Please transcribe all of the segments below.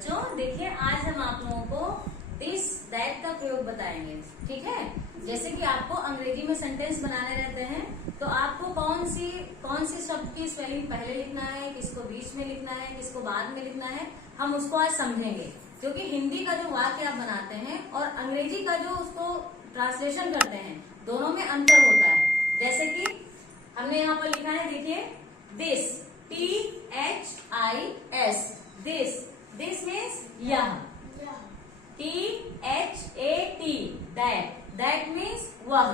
बच्चों देखिए, आज हम आप लोगों को दिस दैट का प्रयोग बताएंगे। ठीक है, जैसे कि आपको अंग्रेजी में सेंटेंस बनाने रहते हैं, तो आपको कौन सी शब्द की स्पेलिंग पहले लिखना है, किसको बीच में लिखना है, किसको बाद में लिखना है, हम उसको आज समझेंगे। क्योंकि हिंदी का जो वाक्य आप बनाते हैं और अंग्रेजी का जो उसको ट्रांसलेशन करते हैं, दोनों में अंतर होता है। जैसे कि हमने यहाँ पर लिखा है, देखिए दिस, THIS, दिस मीन्स यह। THAT, दैट मीन्स वह।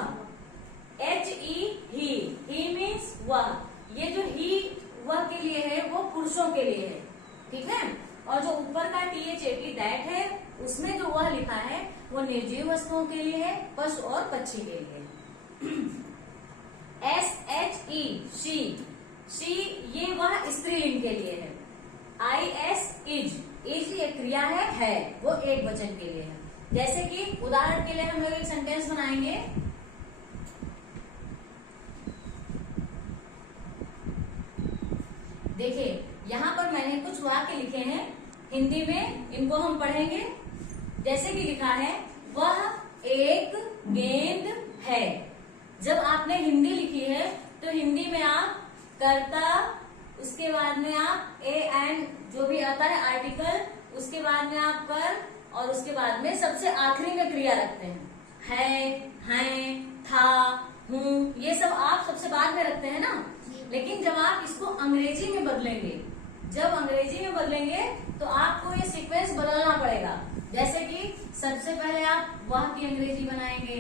HE, ही मीन्स वह। ये जो ही वह के लिए है वो पुरुषों के लिए है। ठीक है, और जो ऊपर का THAT दैट है, उसमें जो वह लिखा है वो निर्जीव वस्तुओं के लिए है, पशु और पक्षी के लिए। SHE, शी, ये वह स्त्रीलिंग के लिए है। IS, इज ये क्रिया है, वो एक वचन के लिए है। जैसे कि उदाहरण के लिए हम लोग एक सेंटेंस बनाएंगे। देखिए यहाँ पर मैंने कुछ वाक्य लिखे हैं हिंदी में, इनको हम पढ़ेंगे। जैसे कि लिखा है, वह एक गेंद है। जब आपने हिंदी लिखी है तो हिंदी में आप कर्ता, उसके बाद में आप ए एंड जो भी आता है आर्टिकल, उसके बाद में आप कर, और उसके बाद में सबसे आखिरी में क्रिया रखते हैं। हैं, था, हूँ, ये सब आप सबसे बाद में रखते हैं ना। लेकिन जब आप इसको अंग्रेजी में बदलेंगे, तो आपको ये सीक्वेंस बदलना पड़ेगा। जैसे कि सबसे पहले आप वह की अंग्रेजी बनाएंगे,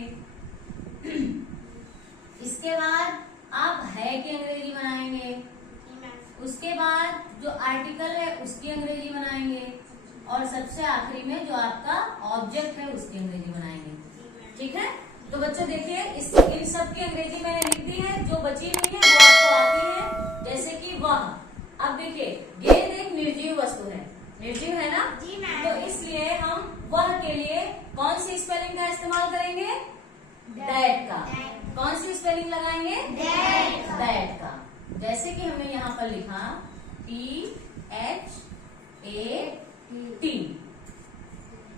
इसके बाद आप है की अंग्रेजी बनाएंगे, उसके बाद जो आर्टिकल है उसकी अंग्रेजी बनाएंगे, और सबसे आखिरी में जो आपका ऑब्जेक्ट है उसकी अंग्रेजी बनाएंगे। ठीक है, तो बच्चों देखिए इन सब की अंग्रेजी मैंने लिख दी है, जो बची हुई है वो आपको आती है। जैसे कि वह, अब देखिए गेंद एक निर्जीव वस्तु है, निर्जीव है ना जी मैम, तो इसलिए हम वह के लिए कौन सी स्पेलिंग का इस्तेमाल करेंगे? दैट का। कौन सी स्पेलिंग लगाएंगे? दैट का। जैसे कि हमने यहाँ पर लिखा THAT,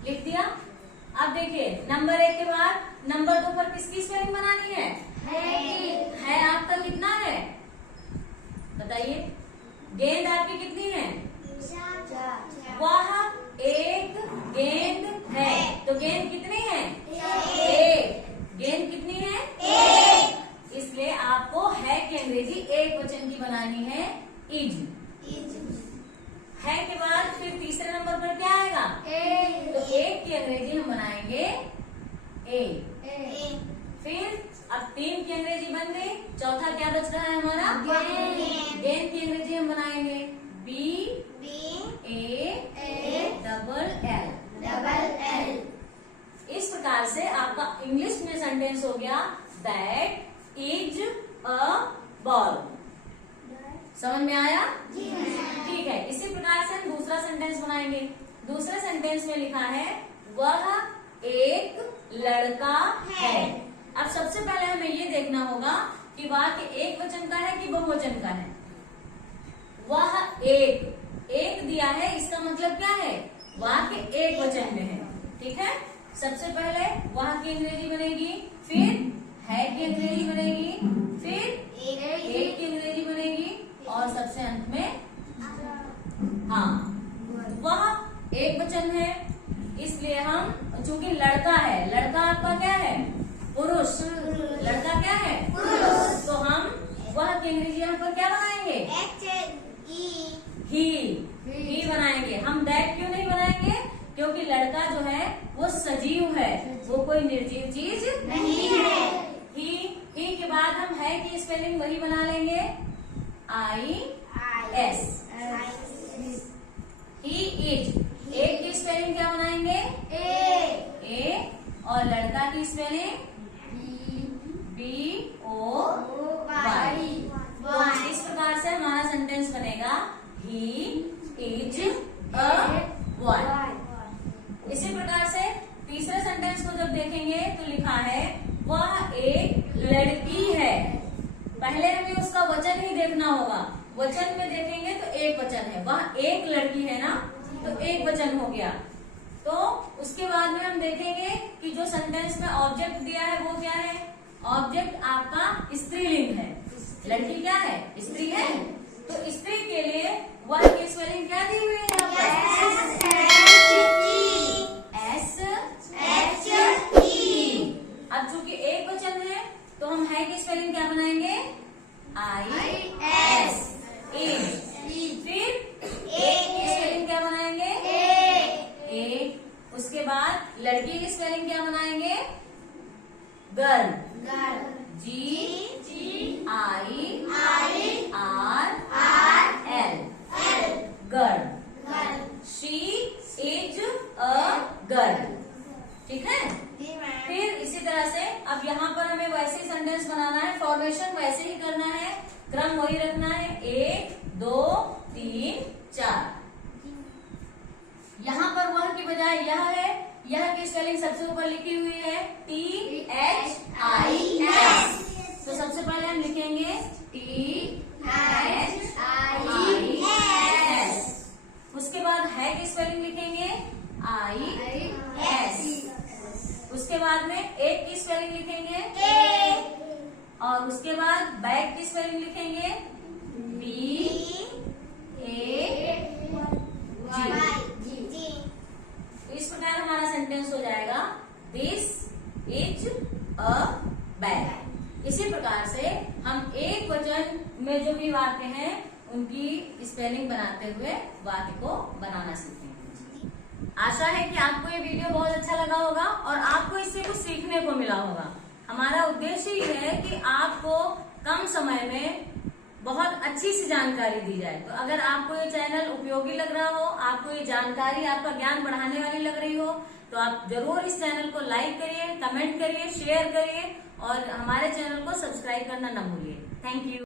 लिख दिया। अब देखिए नंबर 1 के बाद नंबर 2 पर किसकी स्पेलिंग बनानी है? है आपका कितना है बताइए? गेंद आपकी कितनी है? वह एक गेंद है, तो गेंद कितनी है? एक। गेंद कितनी है? एक। इसलिए आपको है की अंग्रेजी एक वचन की बनानी है, इज। है के बाद फिर तीसरे नंबर पर क्या आएगा? तो एक की अंग्रेजी हम बनाएंगे ए। फिर अब 3 की अंग्रेजी बन गई, चौथा क्या बच रहा है हमारा? गेंद की अंग्रेजी हम बनाएंगे BALL। इस प्रकार से आपका इंग्लिश में सेंटेंस हो गया, दैट इज अ बॉल। समझ में आया? ठीक है, इसी प्रकार से हम दूसरा सेंटेंस बनाएंगे। दूसरे सेंटेंस में लिखा है, वह एक लड़का है। अब सबसे पहले हमें ये देखना होगा कि वाक्य एक वचन का है कि बहुवचन का है। वह एक दिया है, इसका मतलब क्या है? वाक्य एक वचन में है। ठीक है, सबसे पहले वह की अंग्रेजी बनेगी, फिर है की अंग्रेजी बनेगी, फिर एक की अंग्रेजी बनेगी, और सबसे अंत में हाँ, वह एक वचन है। इसलिए हम, चूंकि लड़का है, लड़का आपका क्या है? पुरुष। लड़का क्या है? पुरुष। तो हम वह की अंग्रेजी यहाँ पर क्या बनाएंगे? ही बनाएंगे। हम दैट क्यों नहीं बनाएंगे? क्योंकि लड़का जो है वो सजीव है, वो कोई निर्जीव चीज नहीं है। ही के बाद हम है की स्पेलिंग वही बना लेंगे, IS। ही इज, एक की स्पेलिंग क्या बनाएंगे? ए, और लड़का की स्पेलिंग BOY। तो इस प्रकार से हमारा सेंटेंस बनेगा, ही इज अ बॉय। इसी प्रकार से तीसरे सेंटेंस को जब देखेंगे तो लिखा है, वह एक लड़की है। पहले हमें उसका वचन ही देखना होगा, वचन में देखेंगे तो एक वचन है, वह एक लड़की है ना, तो एक वचन हो गया। तो उसके बाद में हम देखेंगे कि जो सेंटेंस में ऑब्जेक्ट दिया है वो क्या है। ऑब्जेक्ट आपका स्त्रीलिंग है। लड़की क्या है, स्त्री है। तो स्त्री के लिए वर्ड की स्पेलिंग क्या दी हुई है यहाँ पर, SHE। अब चूंकि एक वचन है तो हम है की स्पेलिंग क्या बनाएंगे, IS। फिर स्पेलिंग क्या बनाएंगे, A। उसके बाद लड़की की स्पेलिंग क्या बनाएंगे, girl, GIRL, girl. She is a girl. ठीक है। फिर इसी तरह से अब यहाँ पर हमें वैसे ही सेंटेंस बनाना है, फॉर्मेशन वैसे ही करना है, क्रम वही रखना है, 1 2 3 4। यहाँ पर वह की बजाय यह है, यह की स्पेलिंग सबसे ऊपर लिखी हुई है THIS। तो सबसे पहले हम लिखेंगे THIS। उसके बाद है की स्पेलिंग लिखेंगे IS। उसके बाद में एक की स्पेलिंग लिखेंगे और उसके बाद बैग की स्पेलिंग लिखेंगे BAG। तो इस प्रकार हमारा सेंटेंस हो जाएगा, दिस इज अ बैग। इसी प्रकार से हम एक वचन में जो भी वाक्य हैं उनकी स्पेलिंग बनाते हुए वाक्य को बनाना सीखेंगे। आशा है कि आपको ये वीडियो बहुत अच्छा लगा होगा और आपको इससे कुछ सीखने को मिला होगा। हमारा उद्देश्य ये है कि आपको कम समय में बहुत अच्छी सी जानकारी दी जाए। तो अगर आपको ये चैनल उपयोगी लग रहा हो, आपको ये जानकारी आपका ज्ञान बढ़ाने वाली लग रही हो, तो आप जरूर इस चैनल को लाइक करिए, कमेंट करिए, शेयर करिए और हमारे चैनल को सब्सक्राइब करना न भूलिए। Thank you.